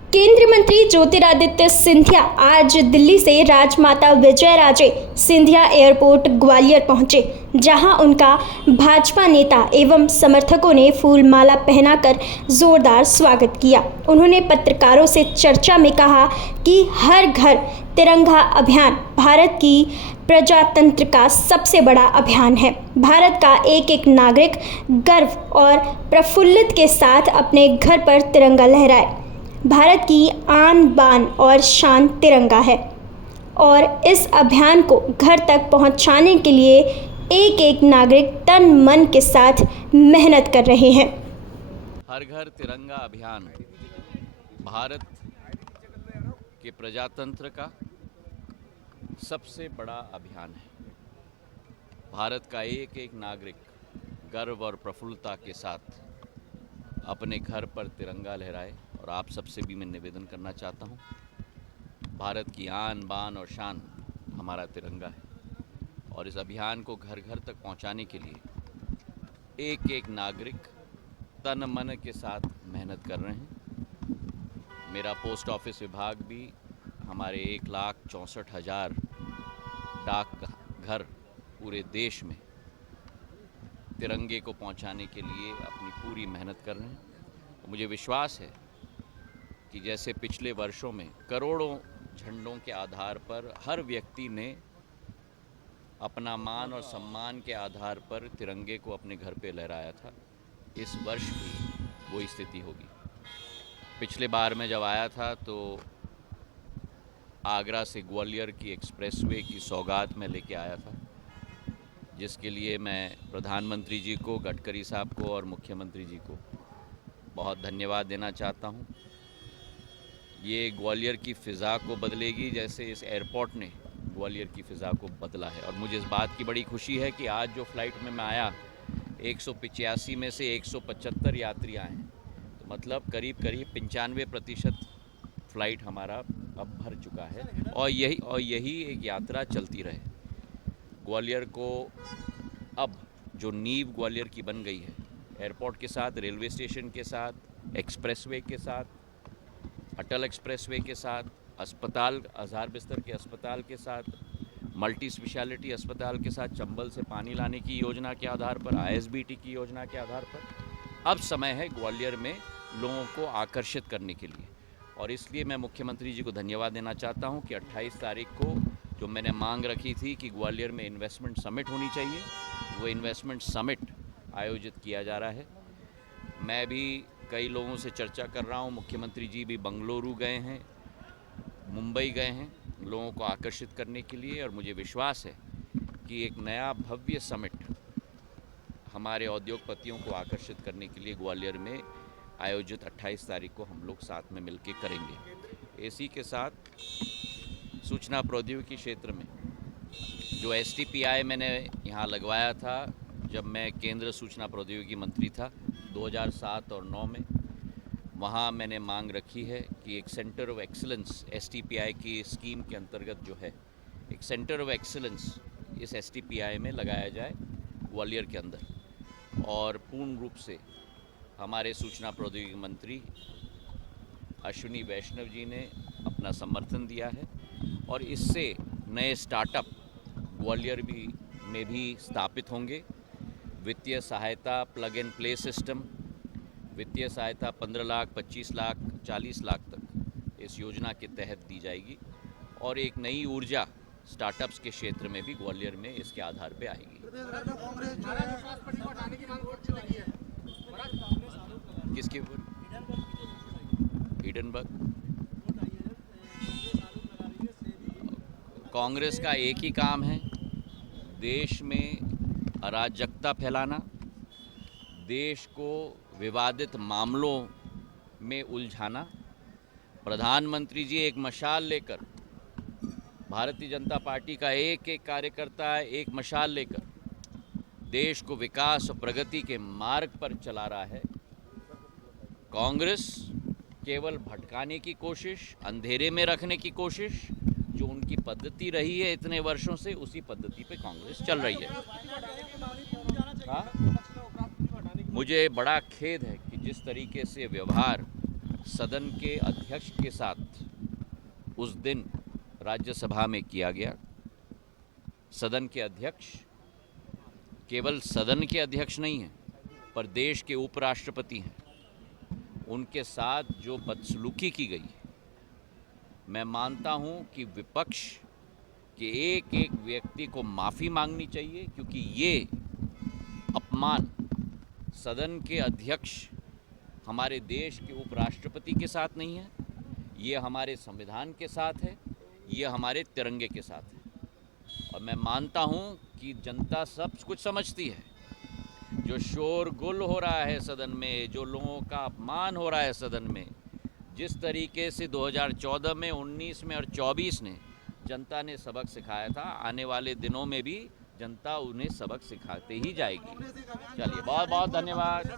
केंद्रीय मंत्री ज्योतिरादित्य सिंधिया आज दिल्ली से राजमाता विजयराजे सिंधिया एयरपोर्ट ग्वालियर पहुंचे, जहां उनका भाजपा नेता एवं समर्थकों ने फूल माला पहनाकर जोरदार स्वागत किया। उन्होंने पत्रकारों से चर्चा में कहा कि हर घर तिरंगा अभियान भारत की प्रजातंत्र का सबसे बड़ा अभियान है। भारत का एक एक नागरिक गर्व और प्रफुल्लित के साथ अपने घर पर तिरंगा लहराए। भारत की आन बान और शान तिरंगा है और इस अभियान को घर तक पहुंचाने के लिए एक एक नागरिक तन मन के साथ मेहनत कर रहे हैं। हर घर तिरंगा अभियान भारत के प्रजातंत्र का सबसे बड़ा अभियान है। भारत का एक एक नागरिक गर्व और प्रफुल्लता के साथ अपने घर पर तिरंगा लहराए और आप सबसे भी मैं निवेदन करना चाहता हूँ, भारत की आन बान और शान हमारा तिरंगा है और इस अभियान को घर घर तक पहुँचाने के लिए एक एक नागरिक तन मन के साथ मेहनत कर रहे हैं। मेरा पोस्ट ऑफिस विभाग भी हमारे 1,64,000 डाक घर पूरे देश में तिरंगे को पहुंचाने के लिए अपनी पूरी मेहनत कर रहे हैं। मुझे विश्वास है कि जैसे पिछले वर्षों में करोड़ों झंडों के आधार पर हर व्यक्ति ने अपना मान और सम्मान के आधार पर तिरंगे को अपने घर पे लहराया था, इस वर्ष भी वही स्थिति होगी। पिछले बार मैं जब आया था तो आगरा से ग्वालियर की एक्सप्रेसवे की सौगात में लेके आया था, जिसके लिए मैं प्रधानमंत्री जी को, गडकरी साहब को और मुख्यमंत्री जी को बहुत धन्यवाद देना चाहता हूं। ये ग्वालियर की फ़िज़ा को बदलेगी जैसे इस एयरपोर्ट ने ग्वालियर की फ़िज़ा को बदला है। और मुझे इस बात की बड़ी खुशी है कि आज जो फ़्लाइट में मैं आया 185 में से 175 यात्री आए हैं, तो मतलब करीब 95% फ़्लाइट हमारा अब भर चुका है और यही एक यात्रा चलती रहे। ग्वालियर को अब जो नींव ग्वालियर की बन गई है, एयरपोर्ट के साथ, रेलवे स्टेशन के साथ, एक्सप्रेसवे के साथ, अटल एक्सप्रेसवे के साथ, अस्पताल, 1000 बिस्तर के अस्पताल के साथ, मल्टी स्पेशलिटी अस्पताल के साथ, चंबल से पानी लाने की योजना के आधार पर, ISBT की योजना के आधार पर अब समय है ग्वालियर में लोगों को आकर्षित करने के लिए। और इसलिए मैं मुख्यमंत्री जी को धन्यवाद देना चाहता हूं कि 28 तारीख को जो मैंने मांग रखी थी कि ग्वालियर में इन्वेस्टमेंट समिट होनी चाहिए, वो इन्वेस्टमेंट समिट आयोजित किया जा रहा है। मैं भी कई लोगों से चर्चा कर रहा हूँ, मुख्यमंत्री जी भी बंगलुरु गए हैं, मुंबई गए हैं लोगों को आकर्षित करने के लिए और मुझे विश्वास है कि एक नया भव्य समिट हमारे उद्योगपतियों को आकर्षित करने के लिए ग्वालियर में आयोजित 28 तारीख को हम लोग साथ में मिलकर करेंगे। इसी के साथ सूचना प्रौद्योगिकी क्षेत्र में जो STPI मैंने यहाँ लगवाया था जब मैं केंद्र सूचना प्रौद्योगिकी मंत्री था 2007 और 9 में, वहाँ मैंने मांग रखी है कि एक सेंटर ऑफ एक्सीलेंस STPI की स्कीम के अंतर्गत जो है एक सेंटर ऑफ एक्सीलेंस इस STPI में लगाया जाए ग्वालियर के अंदर। और पूर्ण रूप से हमारे सूचना प्रौद्योगिकी मंत्री अश्विनी वैष्णव जी ने अपना समर्थन दिया है और इससे नए स्टार्टअप ग्वालियर में भी स्थापित होंगे। वित्तीय सहायता प्लग एंड प्ले सिस्टम, वित्तीय सहायता 15 लाख, 25 लाख, 40 लाख तक इस योजना के तहत दी जाएगी और एक नई ऊर्जा स्टार्टअप्स के क्षेत्र में भी ग्वालियर में इसके आधार पे आएगी। किसके ऊपर? हिडनबर्ग। कांग्रेस का एक ही काम है, देश में अराजकता फैलाना, देश को विवादित मामलों में उलझाना। प्रधानमंत्री जी एक मशाल लेकर, भारतीय जनता पार्टी का एक एक कार्यकर्ता एक मशाल लेकर देश को विकास और प्रगति के मार्ग पर चला रहा है। कांग्रेस केवल भटकाने की कोशिश, अंधेरे में रखने की कोशिश, जो उनकी पद्धति रही है इतने वर्षों से, उसी पद्धति पे कांग्रेस चल रही है। हाँ? मुझे बड़ा खेद है कि जिस तरीके से व्यवहार सदन के अध्यक्ष के साथ उस दिन राज्यसभा में किया गया। सदन के अध्यक्ष केवल सदन के अध्यक्ष नहीं हैं, पर देश के उपराष्ट्रपति हैं। उनके साथ जो बदसलूकी की गई, मैं मानता हूं कि विपक्ष के एक एक व्यक्ति को माफ़ी मांगनी चाहिए, क्योंकि ये अपमान सदन के अध्यक्ष हमारे देश के उपराष्ट्रपति के साथ नहीं है, ये हमारे संविधान के साथ है, ये हमारे तिरंगे के साथ है। और मैं मानता हूं कि जनता सब कुछ समझती है। जो शोरगुल हो रहा है सदन में, जो लोगों का अपमान हो रहा है सदन में, जिस तरीके से 2014 में, 19 में और 24 ने जनता ने सबक सिखाया था, आने वाले दिनों में भी जनता उन्हें सबक सिखाते ही जाएगी। चलिए, बहुत बहुत धन्यवाद।